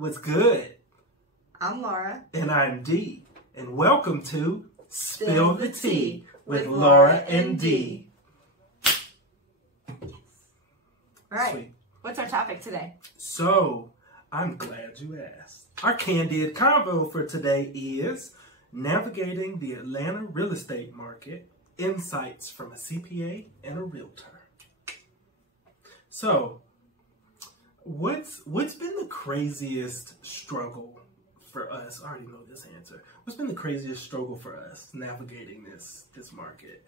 What's good? I'm Laura. And I'm Dee. And welcome to Spill the Tea with Laura Laura and Dee. All right. Sweet. What's our topic today? So, I'm glad you asked. Our candid convo for today is navigating the Atlanta real estate market, insights from a CPA and a Realtor. So, what's been the craziest struggle for us? I already know this answer. What's been the craziest struggle for us navigating this market?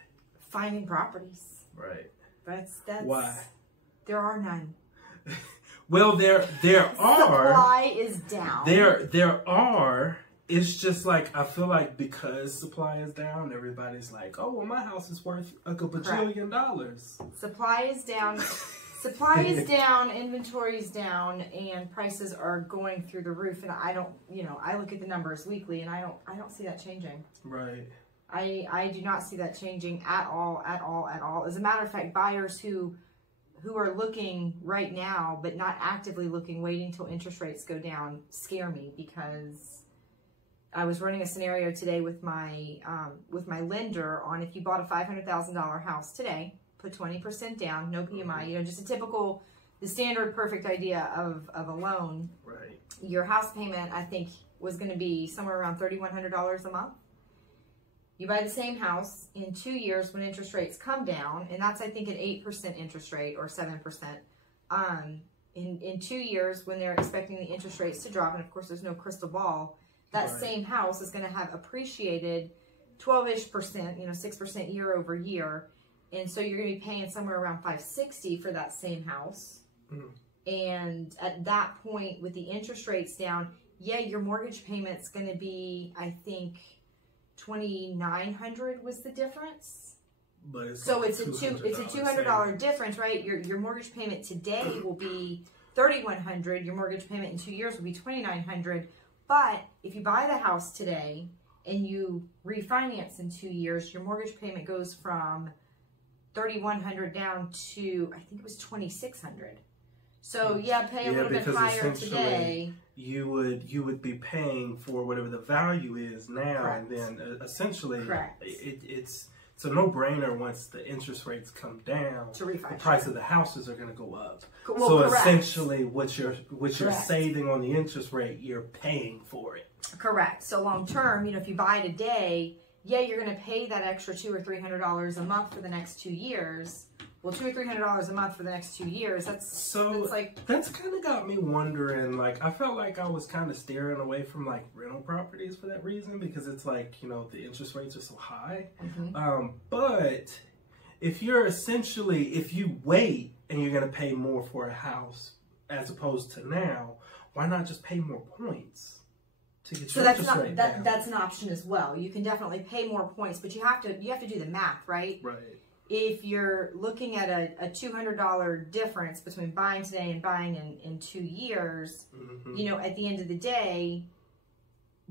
Finding properties. Right. That's Why? There are none. Well, there are. Supply is down. There are. It's just like, I feel like because supply is down, everybody's like, oh, well, my house is worth a bajillion dollars. Supply is down. Supply is down, inventory is down, and prices are going through the roof. And I don't, I look at the numbers weekly, and I don't see that changing. Right. I do not see that changing at all. As a matter of fact, buyers who are looking right now, but not actively looking, waiting till interest rates go down, scare me, because I was running a scenario today with my lender on if you bought a $500,000 house today, put 20% down, no PMI, just a typical, the standard perfect idea of a loan. Right. Your house payment, I think, was going to be somewhere around $3,100 a month. You buy the same house in 2 years when interest rates come down, and that's, I think, an 8% interest rate or 7%. In 2 years when they're expecting the interest rates to drop, and of course there's no crystal ball, that Right. same house is going to have appreciated 12-ish%, 6% year over year. And so you're going to be paying somewhere around $560 for that same house. Mm. And at that point, with the interest rates down, yeah, your mortgage payment's going to be, I think, $2,900 was the difference. But it's So like it's a $200 savings. difference, right? Your mortgage payment today will be $3,100. Your mortgage payment in 2 years will be $2,900. But if you buy the house today and you refinance in 2 years, your mortgage payment goes from $3,100 down to, I think it was $2,600. So yeah, pay a little bit higher today. You would be paying for whatever the value is now. Correct. And then essentially Correct. It's a no-brainer once the interest rates come down. To refinance. The price of the houses are going to go up. Well, so correct. essentially, what you're Correct. saving on the interest rate, you're paying for it. Correct. So long term, if you buy today, yeah, you're going to pay that extra $200 or $300 a month for the next 2 years. Well, $200 or $300 a month for the next 2 years. That's kind of got me wondering. Like, I felt like I was kind of steering away from like rental properties for that reason, because it's like, the interest rates are so high. Mm-hmm. But if you wait and you're going to pay more for a house as opposed to now, why not just pay more points? So that's an option as well. You can definitely pay more points, but you have to do the math, right? Right. If you're looking at a $200 difference between buying today and buying in 2 years, mm-hmm. At the end of the day,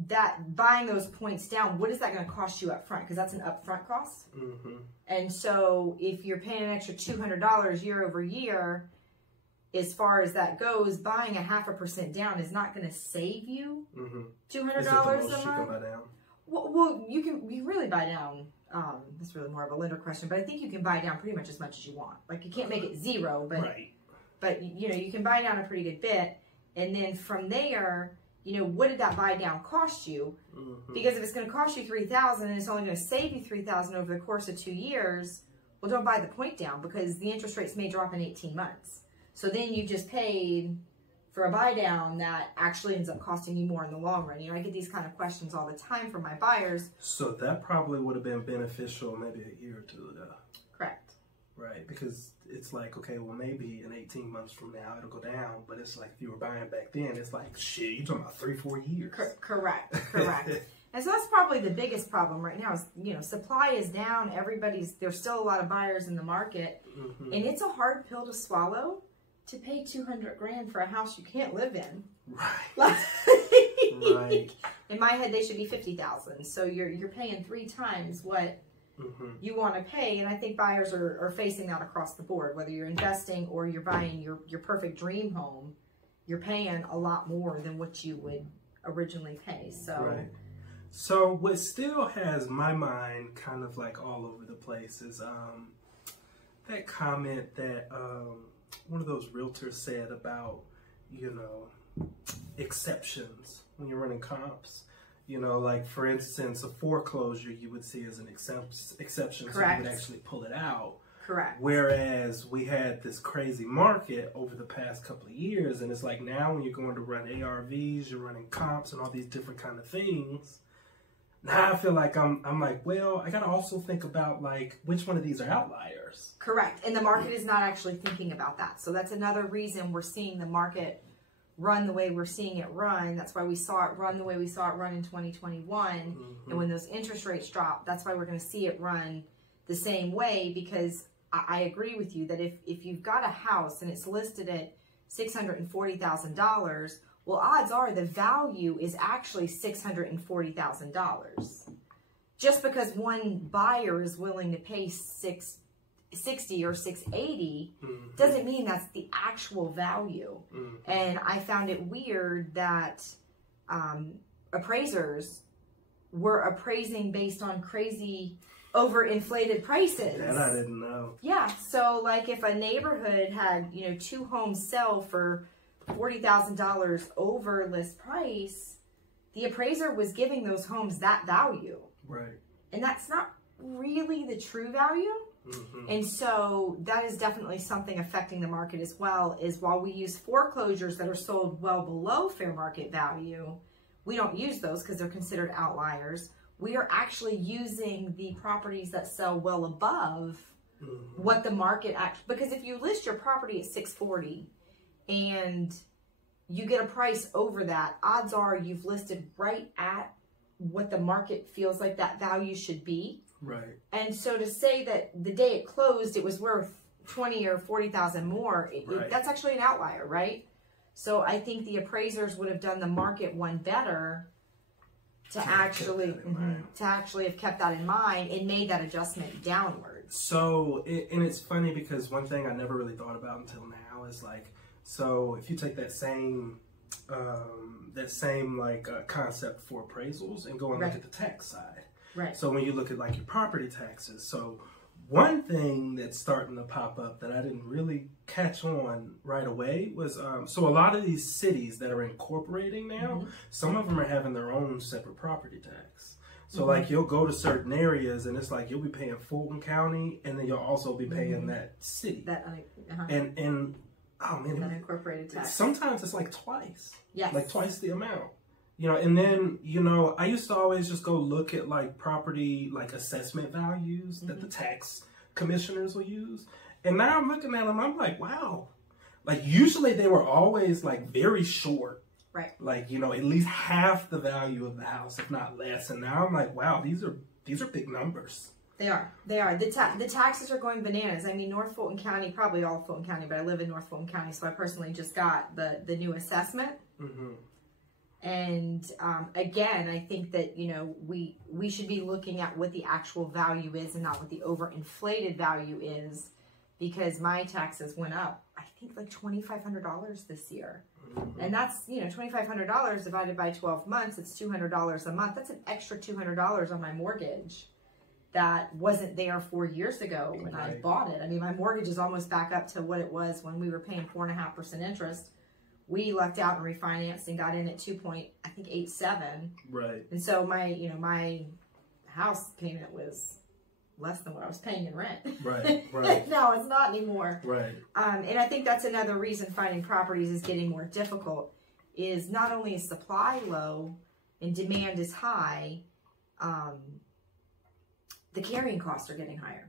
that buying those points down, what is that going to cost you up front? Because that's an upfront cost. Mm-hmm. And so if you're paying an extra $200 year over year, as far as that goes, buying 0.5% down is not going to save you mm-hmm. $200 Is that the a most month. you can buy down? Well, you can really buy down. That's really more of a lender question, but I think you can buy down pretty much as you want. Like, you can't make it zero, but right. But you can buy down a pretty good bit, and then from there, what did that buy down cost you? Mm-hmm. Because if it's going to cost you $3,000 and it's only going to save you $3,000 over the course of 2 years, well, don't buy the point down, because the interest rates may drop in 18 months. So then you just paid for a buy down that actually ends up costing you more in the long run. I get these kind of questions all the time from my buyers. So that probably would have been beneficial maybe a year or two ago. Correct. Right, because it's like, okay, well, maybe in 18 months from now it'll go down, but it's like if you were buying back then, it's like, shit, you're talking about 3-4 years. Correct. And so that's probably the biggest problem right now is, supply is down. There's still a lot of buyers in the market, mm-hmm. and it's a hard pill to swallow to pay $200,000 for a house you can't live in. Right. Right. In my head, they should be $50,000. So you're paying 3 times what mm-hmm. you want to pay. And I think buyers are facing that across the board, whether you're investing or you're buying your perfect dream home. you're paying a lot more than what you would originally pay. So right. So what still has my mind kind of like all over the place is that comment that one of those realtors said about, you know, exceptions when you're running comps. You know, like for instance, a foreclosure you would see as an exception, Correct. so you would actually pull it out. Correct. Whereas we had this crazy market over the past couple of years, and it's like now when you're going to run ARVs, you're running comps and all these different kind of things. Now I feel like I'm like, well, I got to also think about like which one of these are outliers. Correct. And the market is not actually thinking about that. So that's another reason we're seeing the market run the way we're seeing it run. That's why we saw it run the way we saw it run in 2021. And when those interest rates drop, that's why we're going to see it run the same way, because I agree with you that if you've got a house and it's listed at $640,000, well, odds are the value is actually $640,000. Just because one buyer is willing to pay $660 or $680 doesn't mean that's the actual value. And I found it weird that appraisers were appraising based on crazy overinflated prices. That I didn't know. Yeah, so like if a neighborhood had, you know, 2 homes sell for $40,000 over list price, the appraiser was giving those homes that value. Right. And that's not really the true value. And so that is definitely something affecting the market as well, is while we use foreclosures that are sold well below fair market value, we don't use those because they're considered outliers. We are actually using the properties that sell well above what the market actually, because if you list your property at $640 and you get a price over that, odds are you've listed right at what the market feels like that value should be. Right. And so to say that the day it closed, it was worth 20 or 40,000 more, that's actually an outlier, right? So I think the appraisers would have done the market one better to actually have kept that in mind and made that adjustment downwards. So, and it's funny because one thing I never really thought about until now is like, so if you take that same concept for appraisals and go and look at the tax side. Right. So when you look at like your property taxes, so one thing that's starting to pop up that I didn't really catch on right away was, so a lot of these cities that are incorporating now, some of them are having their own separate property tax. So like you'll go to certain areas and it's like you'll be paying Fulton County and then you'll also be paying that city. And oh man, that incorporated tax. Sometimes it's like twice. Yes. Like twice the amount. You know, and then, you know, I used to always just go look at like property, like assessment values that the tax commissioners will use. And now I'm looking at them, I'm like, wow. Like usually they were always like very short. Right. Like, you know, at least half the value of the house, if not less. And now I'm like, wow, these are big numbers. They are. The taxes are going bananas. I mean, North Fulton County, probably all of Fulton County, but I live in North Fulton County, so I personally just got the new assessment. And again, I think that, you know, we should be looking at what the actual value is and not what the overinflated value is, because my taxes went up, I think like $2,500 this year. And that's, you know, $2,500 divided by 12 months, it's $200 a month. That's an extra $200 on my mortgage that wasn't there 4 years ago when I bought it. I mean, my mortgage is almost back up to what it was when we were paying 4.5% interest. We lucked out and refinanced and got in at 2.87. Right. And so my house payment was less than what I was paying in rent. Right. No, it's not anymore. Right. And I think that's another reason finding properties is getting more difficult, is not only is supply low and demand is high, the carrying costs are getting higher.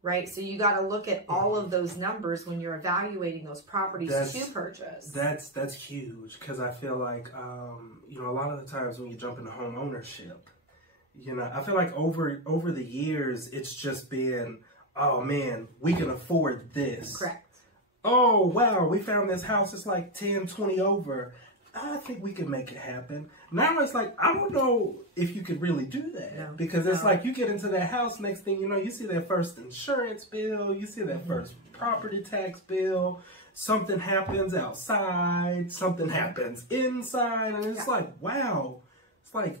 Right, so you got to look at all of those numbers when you're evaluating those properties to purchase. That's huge, because I feel like you know, a lot of the times when you jump into home ownership, you know, I feel like over the years it's just been, oh man, we can afford this. Correct. Oh wow, we found this house, it's like 10, 20 over. I think we can make it happen. Now it's like, I don't know if you could really do that. No. Because it's like you get into that house, next thing you know, you see that first insurance bill, you see that first property tax bill, something happens outside, something happens inside, and it's like, wow. It's like,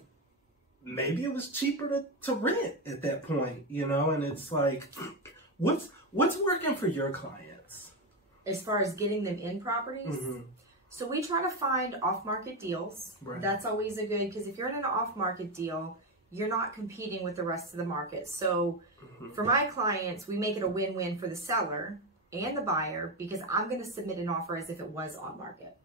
maybe it was cheaper to rent at that point, you know? And it's like, what's working for your clients? As far as getting them in properties? So we try to find off-market deals. Right. That's always a good, because if you're in an off-market deal, you're not competing with the rest of the market. So for my clients, we make it a win-win for the seller and the buyer, because I'm going to submit an offer as if it was on market,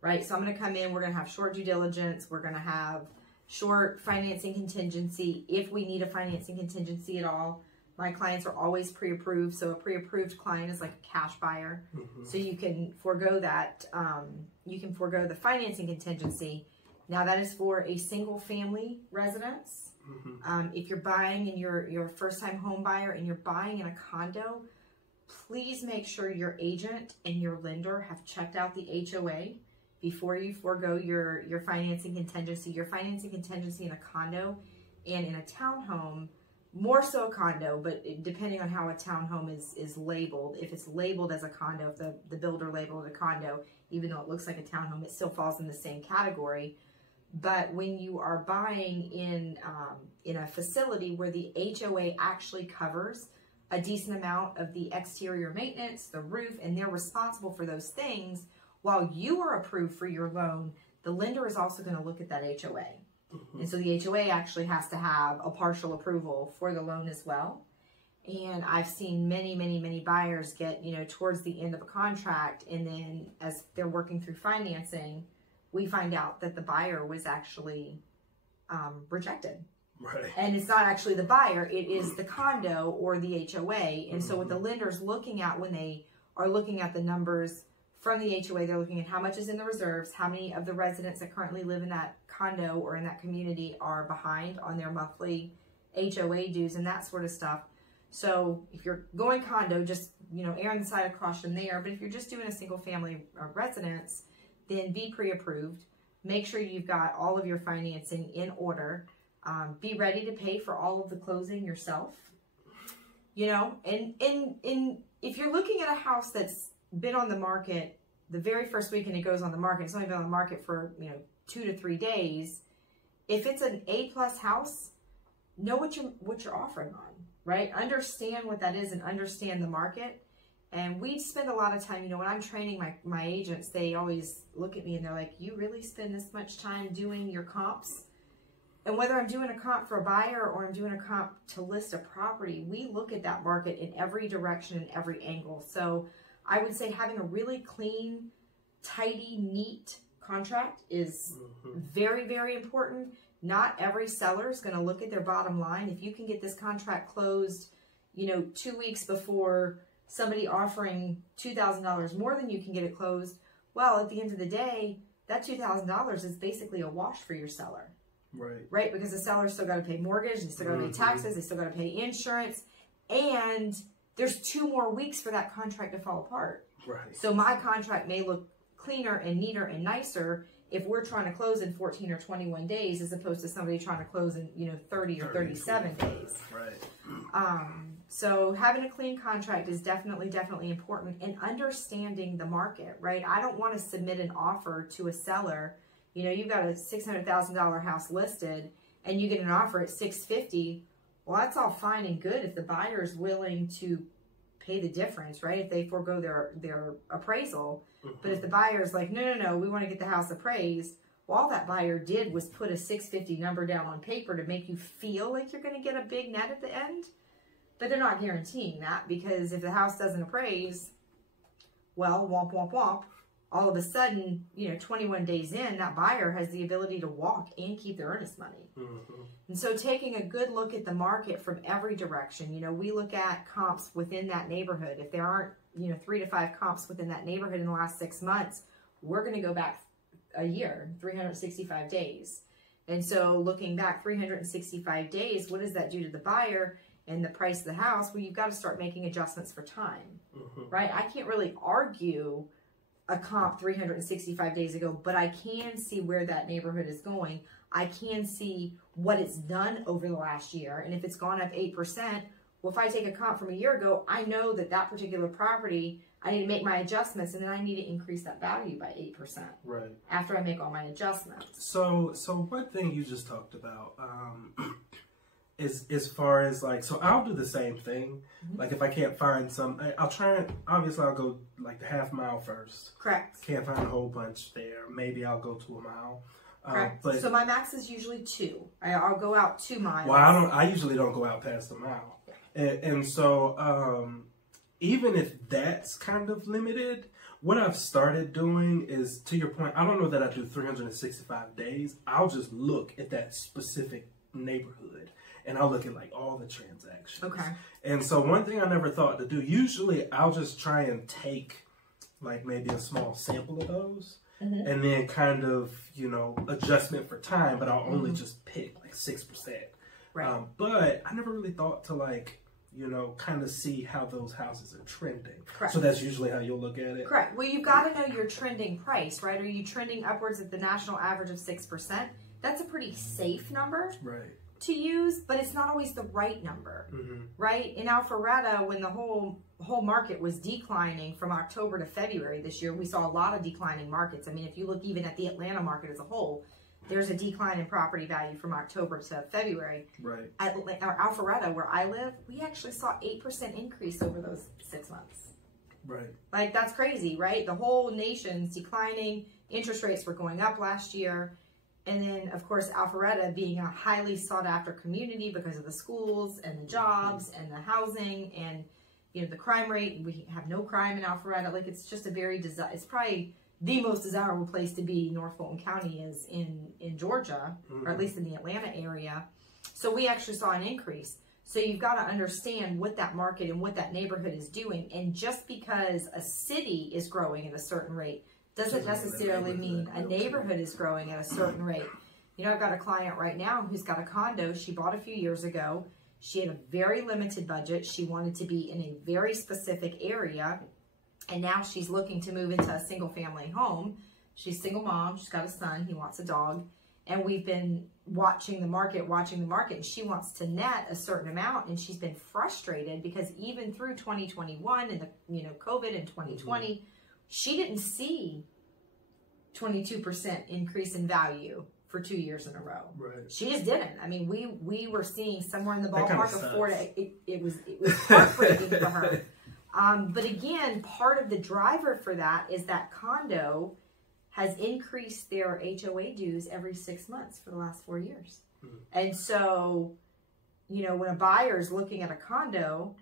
right? So I'm going to come in, we're going to have short due diligence, we're going to have short financing contingency, if we need a financing contingency at all. My clients are always pre-approved, so a pre-approved client is like a cash buyer. So you can forego that. You can forego the financing contingency. Now that is for a single family residence. If you're buying and you're a first-time home buyer and you're buying in a condo, please make sure your agent and your lender have checked out the HOA before you forego your financing contingency. Your financing contingency in a condo and in a townhome, more so a condo, but depending on how a townhome is labeled, if it's labeled as a condo, if the builder labeled it a condo, even though it looks like a townhome, it still falls in the same category. But when you are buying in a facility where the HOA actually covers a decent amount of the exterior maintenance, the roof, and they're responsible for those things, while you are approved for your loan, the lender is also going to look at that HOA. And so the HOA actually has to have a partial approval for the loan as well. And I've seen many, many, many buyers get, towards the end of a contract, and then as they're working through financing, we find out that the buyer was actually rejected. Right. And it's not actually the buyer, it is the condo or the HOA. And so what the lender's looking at when they are looking at the numbers from the HOA, they're looking at how much is in the reserves, how many of the residents that currently live in that condo or in that community are behind on their monthly HOA dues and that sort of stuff. So if you're going condo, just, err on the side of caution there. But if you're just doing a single family residence, then be pre-approved. Make sure you've got all of your financing in order. Be ready to pay for all of the closing yourself. And if you're looking at a house that's been on the market the very first weekend it goes on the market, it's only been on the market for 2 to 3 days. If it's an A+ house, know what you're offering on, right? Understand what that is and understand the market. And we spend a lot of time, when I'm training my agents, they always look at me and they're like, you really spend this much time doing your comps? And whether I'm doing a comp for a buyer or I'm doing a comp to list a property, we look at that market in every direction and every angle. So I would say having a really clean, tidy, neat contract is very, very important. Not every seller is going to look at their bottom line. If you can get this contract closed, 2 weeks before somebody offering $2,000 more than you can get it closed, well, at the end of the day, that $2,000 is basically a wash for your seller. Right? Because the seller's still got to pay mortgage, they still got to pay taxes, they still got to pay insurance, and there's 2 more weeks for that contract to fall apart. So my contract may look cleaner and neater and nicer if we're trying to close in 14 or 21 days as opposed to somebody trying to close in 30 or 37 days. So having a clean contract is definitely important, and understanding the market, right? I don't want to submit an offer to a seller. You've got a $600,000 house listed and you get an offer at $650,000. Well, that's all fine and good if the buyer is willing to pay the difference, right? If they forego their appraisal. But if the buyer is like, no, we want to get the house appraised, well, all that buyer did was put a $650,000 number down on paper to make you feel like you're going to get a big net at the end. But they're not guaranteeing that, because if the house doesn't appraise, well, womp, womp, womp, all of a sudden, 21 days in, that buyer has the ability to walk and keep their earnest money. And so taking a good look at the market from every direction, we look at comps within that neighborhood. If there aren't, 3 to 5 comps within that neighborhood in the last 6 months, we're going to go back a year, 365 days. And so looking back 365 days, what does that do to the buyer and the price of the house? Well, you've got to start making adjustments for time, right? I can't really argue a comp 365 days ago, but I can see where that neighborhood is going. I can see what it's done over the last year. And if it's gone up 8%, well, if I take a comp from a year ago, I know that that particular property, I need to make my adjustments, and then I need to increase that value by 8%. Right. After I make all my adjustments. So one thing you just talked about is as far as like, so I'll do the same thing. Mm-hmm. Like if I can't find some, I'll try and obviously I'll go like the half mile first. Correct. Can't find a whole bunch there. Maybe I'll go to a mile. Correct. But so my max is usually 2. I'll go out 2 miles. Well, I usually don't go out past a mile. Yeah. And so even if that's kind of limited, what I've started doing is, to your point, I don't know that I do 365 days. I'll just look at that specific neighborhood and I'll look at like all the transactions. Okay. And so one thing I never thought to do, usually I'll just try and take like maybe a small sample of those. Mm-hmm. And then kind of, you know, adjustment for time, but I'll only just pick like 6%. Right. But I never really thought to like, you know, kind of see how those houses are trending. Correct. So that's usually how you'll look at it. Correct. Well, you've got to know your trending price, right? Are you trending upwards at the national average of 6%? That's a pretty safe number. Right. To use, but it's not always the right number, right? In Alpharetta, when the whole market was declining from October to February this year, we saw a lot of declining markets. I mean, if you look even at the Atlanta market as a whole, there's a decline in property value from October to February. Right. At Alpharetta, where I live, we actually saw 8% increase over those 6 months. Right. Like, that's crazy, right? The whole nation's declining. Interest rates were going up last year. And then, of course, Alpharetta being a highly sought-after community because of the schools and the jobs and the housing and, you know, the crime rate. We have no crime in Alpharetta. Like, it's just a very, it's probably the most desirable place to be North Fulton County is in Georgia, or at least in the Atlanta area. So we actually saw an increase. So you've got to understand what that market and what that neighborhood is doing. And just because a city is growing at a certain rate doesn't necessarily mean a neighborhood is growing at a certain rate. You know, I've got a client right now who's got a condo she bought a few years ago. She had a very limited budget. She wanted to be in a very specific area. And now she's looking to move into a single family home. She's a single mom. She's got a son. He wants a dog. And we've been watching the market. And she wants to net a certain amount. And she's been frustrated because even through 2021 and the, you know, COVID in 2020, she didn't see 22% increase in value for 2 years in a row. Right. She just didn't. I mean, we were seeing somewhere in the ballpark of 4 to it was heartbreaking for her. But again, part of the driver for that is that condo has increased their HOA dues every 6 months for the last 4 years. And so, you know, when a buyer is looking at a condo,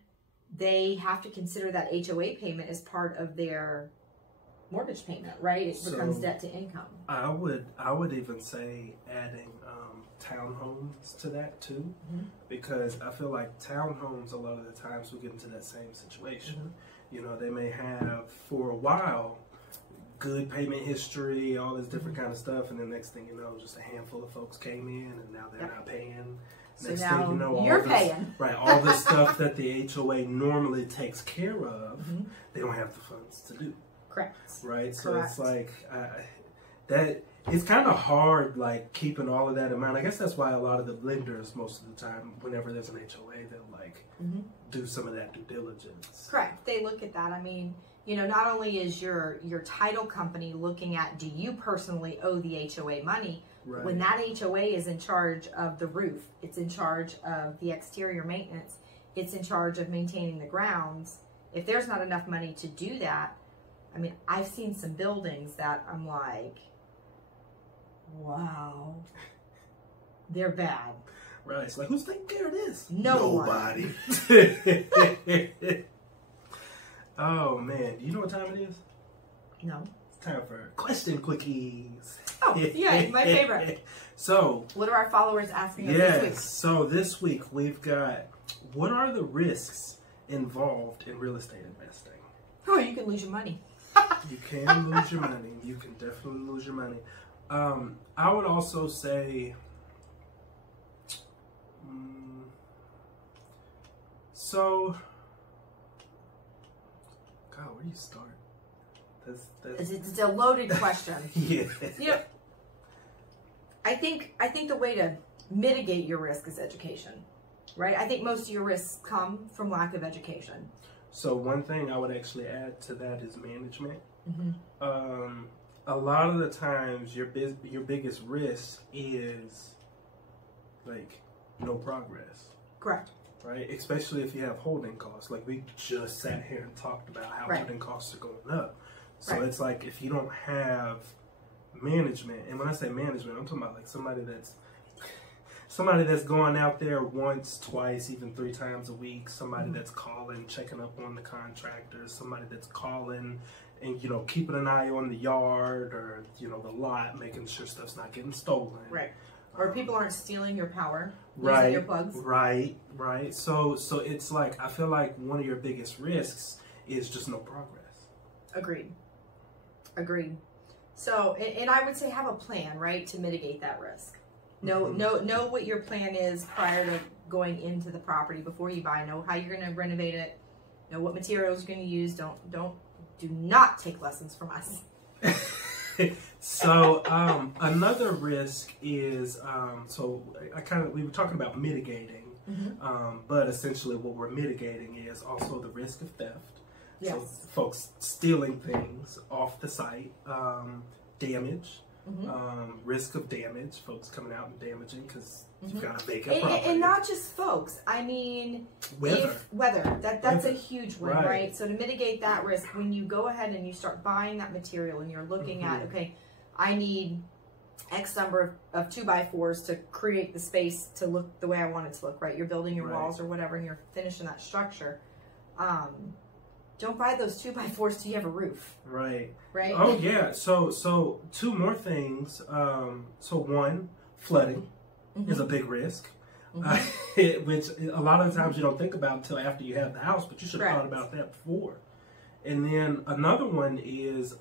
they have to consider that HOA payment as part of their mortgage payment, right? It becomes debt to income. I would even say adding townhomes to that too, because I feel like townhomes a lot of the times we get into that same situation. You know, they may have for a while good payment history, all this different kind of stuff, and the next thing you know, just a handful of folks came in and now they're not paying. So next now thing you know, you're paying. Right, all the stuff that the HOA normally takes care of, they don't have the funds to do. Correct. Right, so it's like that. It's kind of hard, like keeping all of that in mind. I guess that's why a lot of the lenders, most of the time, whenever there's an HOA, they'll like do some of that due diligence. Correct. They look at that. I mean, you know, not only is your title company looking at, do you personally owe the HOA money? Right. When that HOA is in charge of the roof, it's in charge of the exterior maintenance, it's in charge of maintaining the grounds. If there's not enough money to do that, I mean, I've seen some buildings that I'm like, wow, they're bad. Right. It's like, who's taking care of this? Nobody. Oh, man. Do you know what time it is? No. It's time for question quickies. Oh, yeah, my favorite. So, what are our followers asking us this week? So this week we've got, what are the risks involved in real estate investing? Oh, you can lose your money. You can lose your money. You can definitely lose your money. I would also say, so, God, where do you start? It's a loaded question. Yeah. You know, I think the way to mitigate your risk is education, right? I think most of your risks come from lack of education. So one thing I would actually add to that is management. Mm-hmm. A lot of the times your biggest risk is like no progress. Correct. Right? Especially if you have holding costs. Like we just sat here and talked about how Right. holding costs are going up. So Right. it's like if you don't have management, and when I say management, I'm talking about like somebody that's going out there once, twice, even 3 times a week, somebody Mm-hmm. that's calling, checking up on the contractors, somebody that's calling and, you know, keeping an eye on the yard or, you know, the lot, making sure stuff's not getting stolen. Right. Or people aren't stealing your power, right, using your plugs. Right. So it's like, I feel like one of your biggest risks is just no progress. Agreed. So, and I would say have a plan, right, to mitigate that risk. Know what your plan is prior to going into the property before you buy. Know how you're going to renovate it. Know what materials you're going to use. Do not take lessons from us. So another risk is we were talking about mitigating, Mm-hmm. but essentially what we're mitigating is also the risk of theft. Yes. So folks stealing things off the site, damage. Mm-hmm. Risk of damage, folks coming out and damaging because Mm-hmm. you've got a vacant property. And not just folks. I mean, weather. That's a huge one, Right. right? So to mitigate that risk, when you go ahead and you start buying that material and you're looking at, okay, I need X number of 2x4s to create the space to look the way I want it to look, right? You're building your Right. walls or whatever and you're finishing that structure. Don't buy those 2x4s till you have a roof. Right. Right? Oh yeah. So 2 more things. So one, flooding is a big risk, which a lot of the times you don't think about until after you have the house, but you should have thought about that before. And then another one is,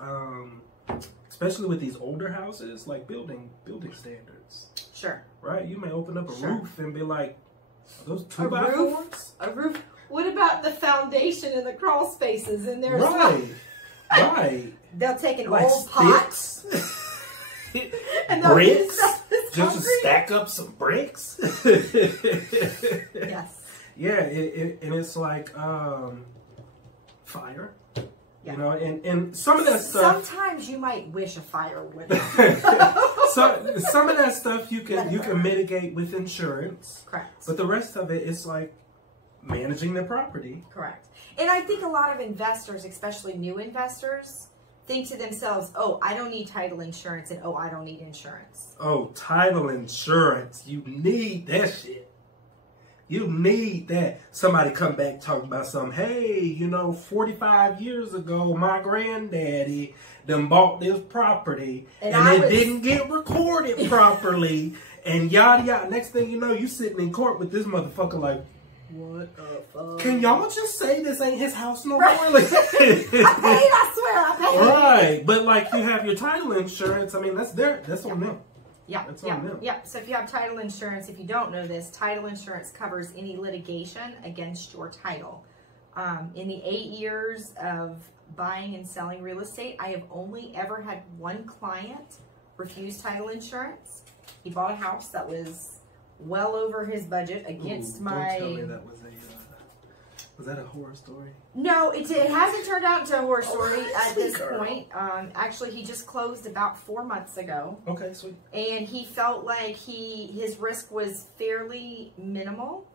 especially with these older houses, like building standards. Sure. Right. You may open up a Sure. roof and be like, are those A 2x4s? A roof. What about the foundation and the crawl spaces in there? Right. They'll take an Like old pot and they'll bricks, use that as just to concrete. stack up some bricks. Yes. Yeah, and it's like fire. Yeah. You know, and some of that stuff. Sometimes you might wish a fire would. So some of that stuff you can mitigate with insurance. Correct. But the rest of it is like managing the property. Correct. And I think a lot of investors, especially new investors, think to themselves, oh, I don't need title insurance, and oh, I don't need insurance. Oh, title insurance. You need that shit. You need that. Somebody come back talking about something. Hey, you know, 45 years ago, my granddaddy done bought this property and it didn't get recorded properly. And yada yada. Next thing you know, you sitting in court with this motherfucker like, what the fuck? Can y'all just say this ain't his house no more? Right. I paid, I swear I paid. Right. But like you have your title insurance, I mean, that's on them. Yeah, That's on them. yeah. So if you have title insurance, if you don't know this, title insurance covers any litigation against your title. In the 8 years of buying and selling real estate, I have only ever had one client refuse title insurance. He bought a house that was well over his budget against my... Don't tell me that was that a horror story? No, it hasn't turned out into a horror story at this point. Actually, he just closed about 4 months ago. Okay, sweet. And he felt like his risk was fairly minimal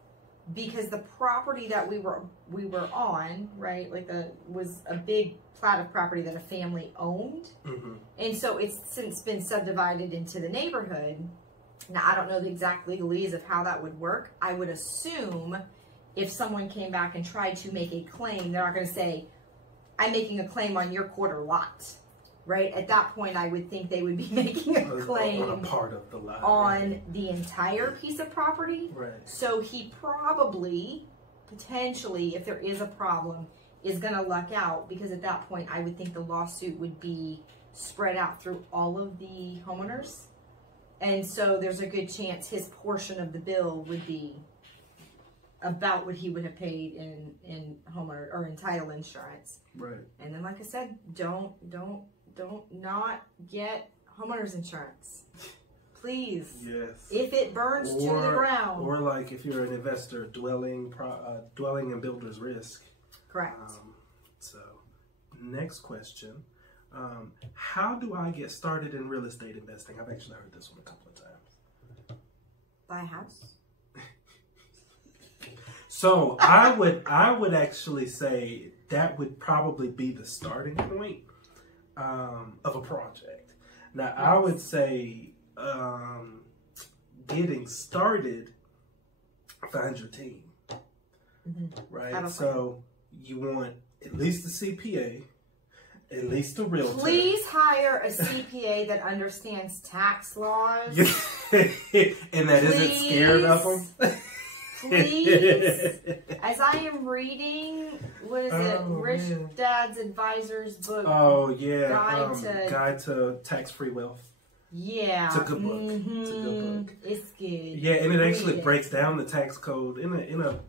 because the property that we were on, right, like was a big plat of property that a family owned. Mm-hmm. And so it's since been subdivided into the neighborhood. Now, I don't know the exact legalese of how that would work. I would assume if someone came back and tried to make a claim, they're not going to say, I'm making a claim on your quarter lot, right? At that point, I would think they would be making a claim on a part of the lot, on the entire piece of property. Right. So he probably, potentially, if there is a problem, is going to luck out because at that point, I would think the lawsuit would be spread out through all of the homeowners. And so there's a good chance his portion of the bill would be about what he would have paid in homeowner or in title insurance. Right. And then, like I said, don't not get homeowners insurance. Please. Yes. If it burns to the ground. Or like if you're an investor, dwelling in builder's risk. Correct. So, next question. How do I get started in real estate investing? I've actually heard this one a couple of times. Buy a house? So I would actually say that would probably be the starting point of a project. Now, I would say getting started, find your team, right? So you want at least a CPA, at least a realtor. Please hire a CPA that understands tax laws. And that isn't scared of them. Please, as I am reading, what is it? Rich man. Dad's Advisor's book. Oh yeah, Guide to tax-free wealth. Yeah, It's a good book. It's a good book. It's good. Yeah, and it actually breaks down the tax code in a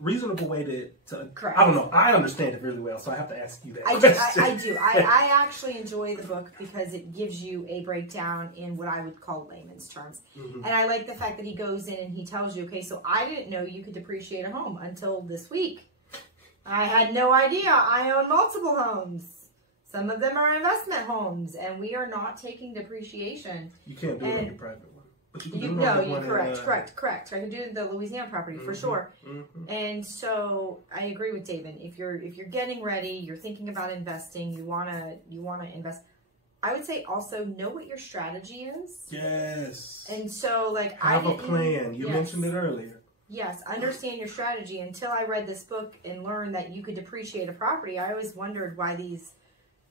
reasonable way to Correct. I don't know. I understand it really well, so I have to ask you that I question. do. I actually enjoy the book because it gives you a breakdown in what I would call layman's terms. And I like the fact that he goes in and he tells you, okay, so I didn't know you could depreciate a home until this week. I had no idea. I own multiple homes. Some of them are investment homes, and we are not taking depreciation. You can't do it on your private one. But you can do it No, on you one correct. I can do the Louisiana property for sure. And so I agree with David. If you're getting ready, you're thinking about investing, you wanna invest. I would say also know what your strategy is. Yes. And so like have a plan. You mentioned it earlier. Yes, understand your strategy. Until I read this book and learned that you could depreciate a property, I always wondered why these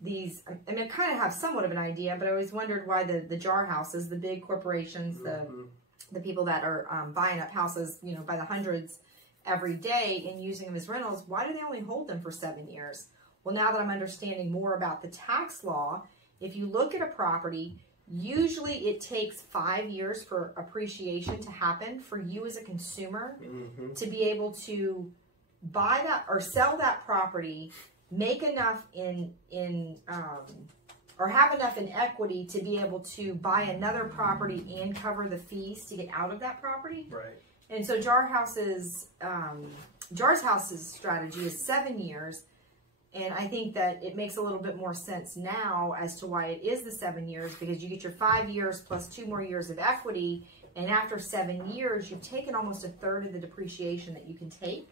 I mean, I kind of have somewhat of an idea, but I always wondered why the jar houses, the big corporations, the people that are buying up houses, by the hundreds every day and using them as rentals, why do they only hold them for 7 years? Well, now that I'm understanding more about the tax law, if you look at a property, usually it takes 5 years for appreciation to happen for you as a consumer to be able to buy that or sell that property, make enough or have enough in equity to be able to buy another property and cover the fees to get out of that property. Right. And so Jar House's strategy is 7 years. And I think that it makes a little bit more sense now as to why it is the 7 years, because you get your 5 years plus 2 more years of equity. And after 7 years, you've taken almost a third of the depreciation that you can take.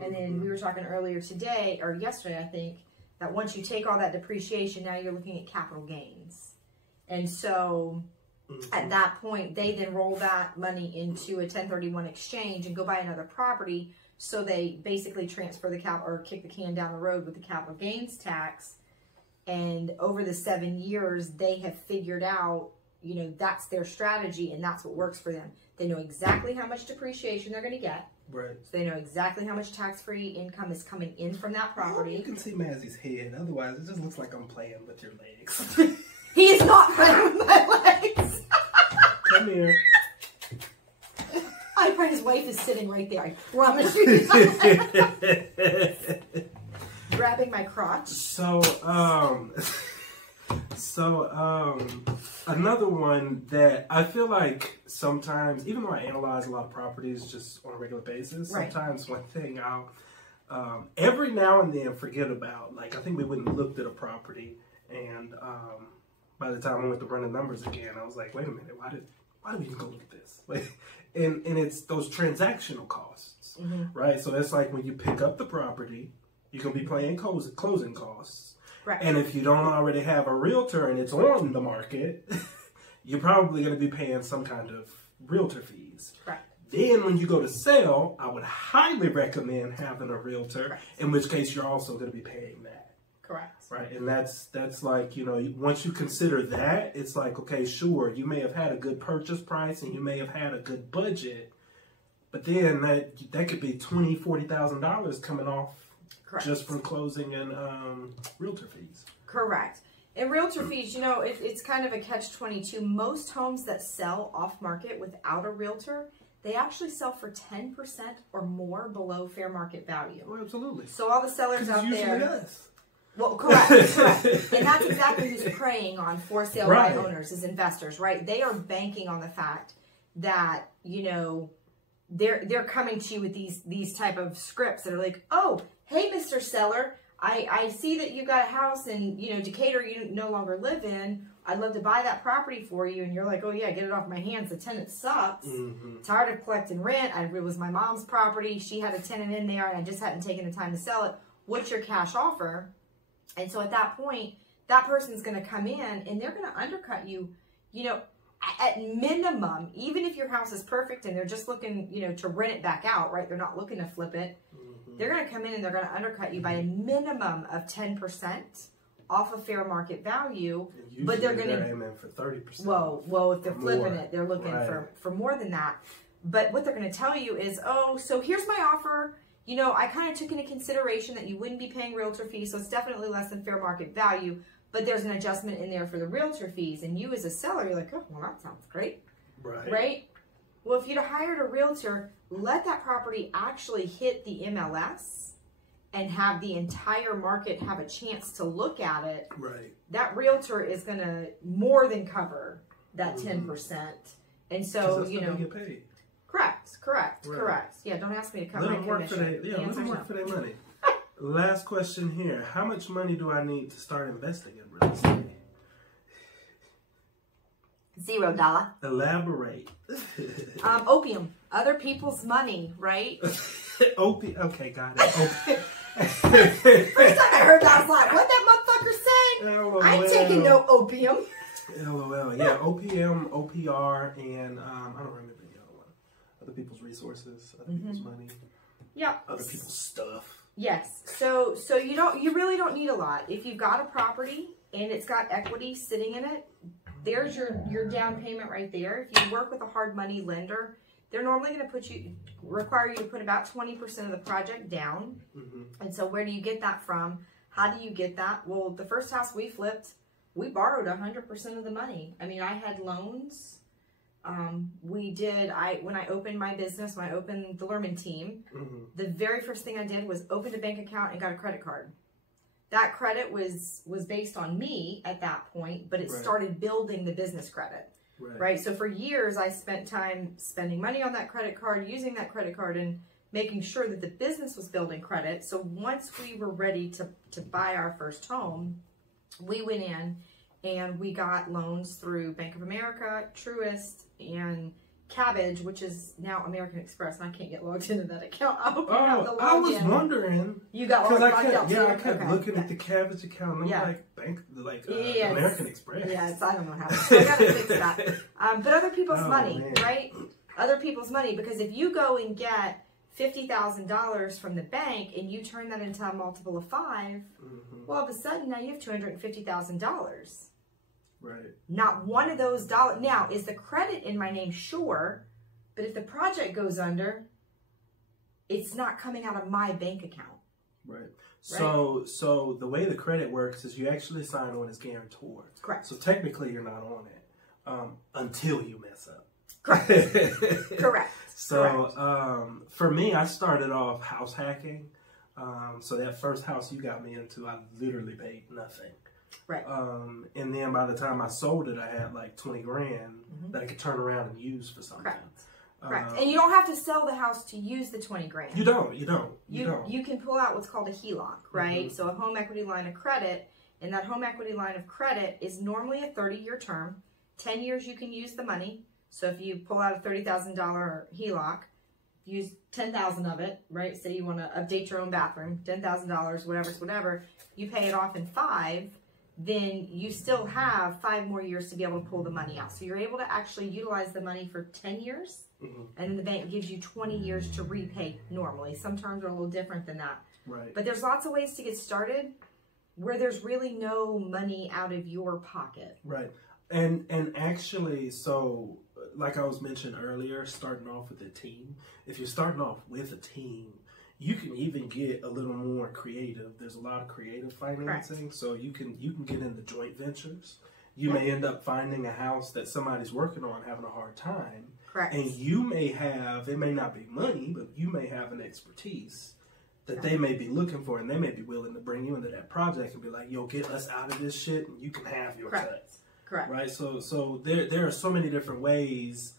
And then we were talking earlier today, or yesterday, I think, that once you take all that depreciation, now you're looking at capital gains. And so at that point, they then roll that money into a 1031 exchange and go buy another property. So they basically transfer the cap or kick the can down the road with the capital gains tax. And over the 7 years, they have figured out, that's their strategy and that's what works for them. They know exactly how much depreciation they're going to get. Right. So they know exactly how much tax-free income is coming in from that property. You can see Mazzy's head. Otherwise, it just looks like I'm playing with your legs. He is not playing with my legs. Come here. I find his wife is sitting right there. I promise you. Grabbing my crotch. Another one that I feel like sometimes, even though I analyze a lot of properties just on a regular basis, sometimes one thing I'll every now and then forget about, like I think we went and looked at a property, and by the time I went to run the numbers again, I was like, wait a minute, why did we even go look at this? Like, and it's those transactional costs, right? So it's like when you pick up the property, you're gonna be paying closing costs. Right. And if you don't already have a realtor and it's on the market, you're probably going to be paying some kind of realtor fees. Right. Then when you go to sell, I would highly recommend having a realtor, in which case you're also going to be paying that. Correct. Right. And that's like, once you consider that, it's like, okay, sure, you may have had a good purchase price and you may have had a good budget, but then that could be $20,000, $40,000 coming off. Correct. Just from closing and realtor fees. Correct. And realtor fees, it's kind of a catch-22. Most homes that sell off-market without a realtor, they actually sell for 10% or more below fair market value. Oh, absolutely. So all the sellers out there. Us. Well, correct. And that's exactly who's preying on for sale by owners is investors, right? They are banking on the fact that, you know, they're coming to you with these type of scripts that are like, oh, hey, Mr. Seller, I see that you got a house in, you know, Decatur you no longer live in. I'd love to buy that property for you. And you're like, oh, yeah, get it off my hands. The tenant sucks. Tired of collecting rent. It was my mom's property. She had a tenant in there, and I just hadn't taken the time to sell it. What's your cash offer? And so at that point, that person's going to come in, and they're going to undercut you, you know, at minimum, even if your house is perfect and they're just looking, you know, to rent it back out, right? They're not looking to flip it. They're going to come in and they're going to undercut you by a minimum of 10% off of fair market value, but they're going to aiming for 30%. Well, if they're flipping it, they're looking for more than that. But what they're going to tell you is, oh, so here's my offer. You know, I kind of took into consideration that you wouldn't be paying realtor fees, so it's definitely less than fair market value. But there's an adjustment in there for the realtor fees, and you as a seller, you're like, oh, well, that sounds great, right? Well, if you'd have hired a realtor, let that property actually hit the MLS and have the entire market have a chance to look at it, that realtor is going to more than cover that 10%. And so, you know, get paid. Correct. Yeah, don't ask me to cut my commission. Let them work for their money. Last question here. How much money do I need to start investing in real estate? $0. Elaborate. Opium. Other people's money, right? Opium. Okay, got it. First time I heard that, I was like, what that motherfucker say? LOL. I ain't taking no opium. LOL. Yeah, OPM, OPR, and I don't remember the other one. Other people's resources, other people's money. Yeah. Other people's stuff. Yes. So you really don't need a lot. If you've got a property and it's got equity sitting in it, there's your down payment right there. If you work with a hard money lender, they're normally going to require you to put about 20% of the project down. And so where do you get that from? How do you get that? Well, the first house we flipped, we borrowed 100% of the money. I mean, I had loans. When I opened my business, when I opened the Lerman team, the very first thing I did was open a bank account and got a credit card. That credit was based on me at that point, but it started building the business credit, right? So for years, I spent time spending money on that credit card, using that credit card, and making sure that the business was building credit. So once we were ready to buy our first home, we went in and we got loans through Bank of America, Truist, and Cabbage, which is now American Express, and I can't get logged into that account. I hope you have the login. I was wondering. You got logged out. I kept looking at the Cabbage account, and I'm American Express. Yes, I don't know how. So I gotta fix that. But other people's money, right? Other people's money, because if you go and get $50,000 from the bank and you turn that into a multiple of 5, well, all of a sudden now you have $250,000. Right. Not one of those dollars. Now, is the credit in my name? Sure. But if the project goes under, it's not coming out of my bank account. Right. So the way the credit works is you actually sign on as guarantor. Correct. So technically you're not on it until you mess up. Correct. So for me, I started off house hacking. So that first house you got me into, I literally paid nothing. Right. And then by the time I sold it, I had like 20 grand that I could turn around and use for something. Correct. And you don't have to sell the house to use the 20 grand. You don't. You can pull out what's called a HELOC, right? So a home equity line of credit, and that home equity line of credit is normally a 30-year term. 10 years you can use the money. So if you pull out a $30,000 HELOC, use $10,000 of it, right? Say you want to update your own bathroom, $10,000, whatever, you pay it off in 5, then you still have 5 more years to be able to pull the money out. So you're able to actually utilize the money for 10 years, and then the bank gives you 20 years to repay normally. Some terms are a little different than that. Right. But there's lots of ways to get started where there's really no money out of your pocket. Right. And actually, so like I was mentioning earlier, starting off with a team, if you're starting off with a team, you can even get a little more creative. There's a lot of creative financing, so you can get into joint ventures. You may end up finding a house that somebody's working on having a hard time, Correct. And you may have, it may not be money, but you may have an expertise that they may be looking for, and they may be willing to bring you into that project and be like, yo, get us out of this shit and you can have your cut. Correct. Right? So there are so many different ways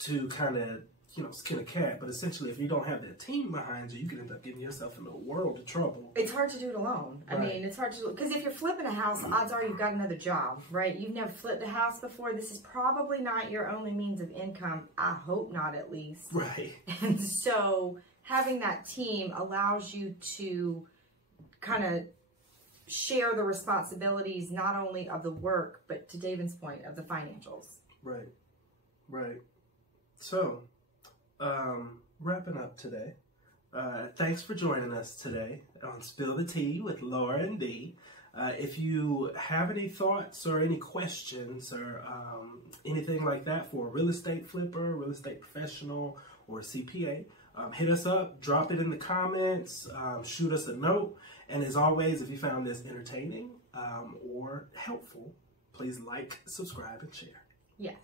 to kind of, you know, skin a cat, but essentially if you don't have that team behind you, you can end up getting yourself into a world of trouble. It's hard to do it alone. Right. I mean, it's hard to do, because if you're flipping a house, odds are you've got another job, right? You've never flipped a house before. This is probably not your only means of income. I hope not, at least. Right. And so having that team allows you to kind of share the responsibilities, not only of the work, but to David's point, of the financials. Right. Right. So, wrapping up today. Thanks for joining us today on Spill the Tea with Laura and Dee. If you have any thoughts or any questions or anything like that for a real estate flipper, real estate professional, or a CPA, hit us up, drop it in the comments, shoot us a note. And as always, if you found this entertaining or helpful, please like, subscribe, and share. Yes.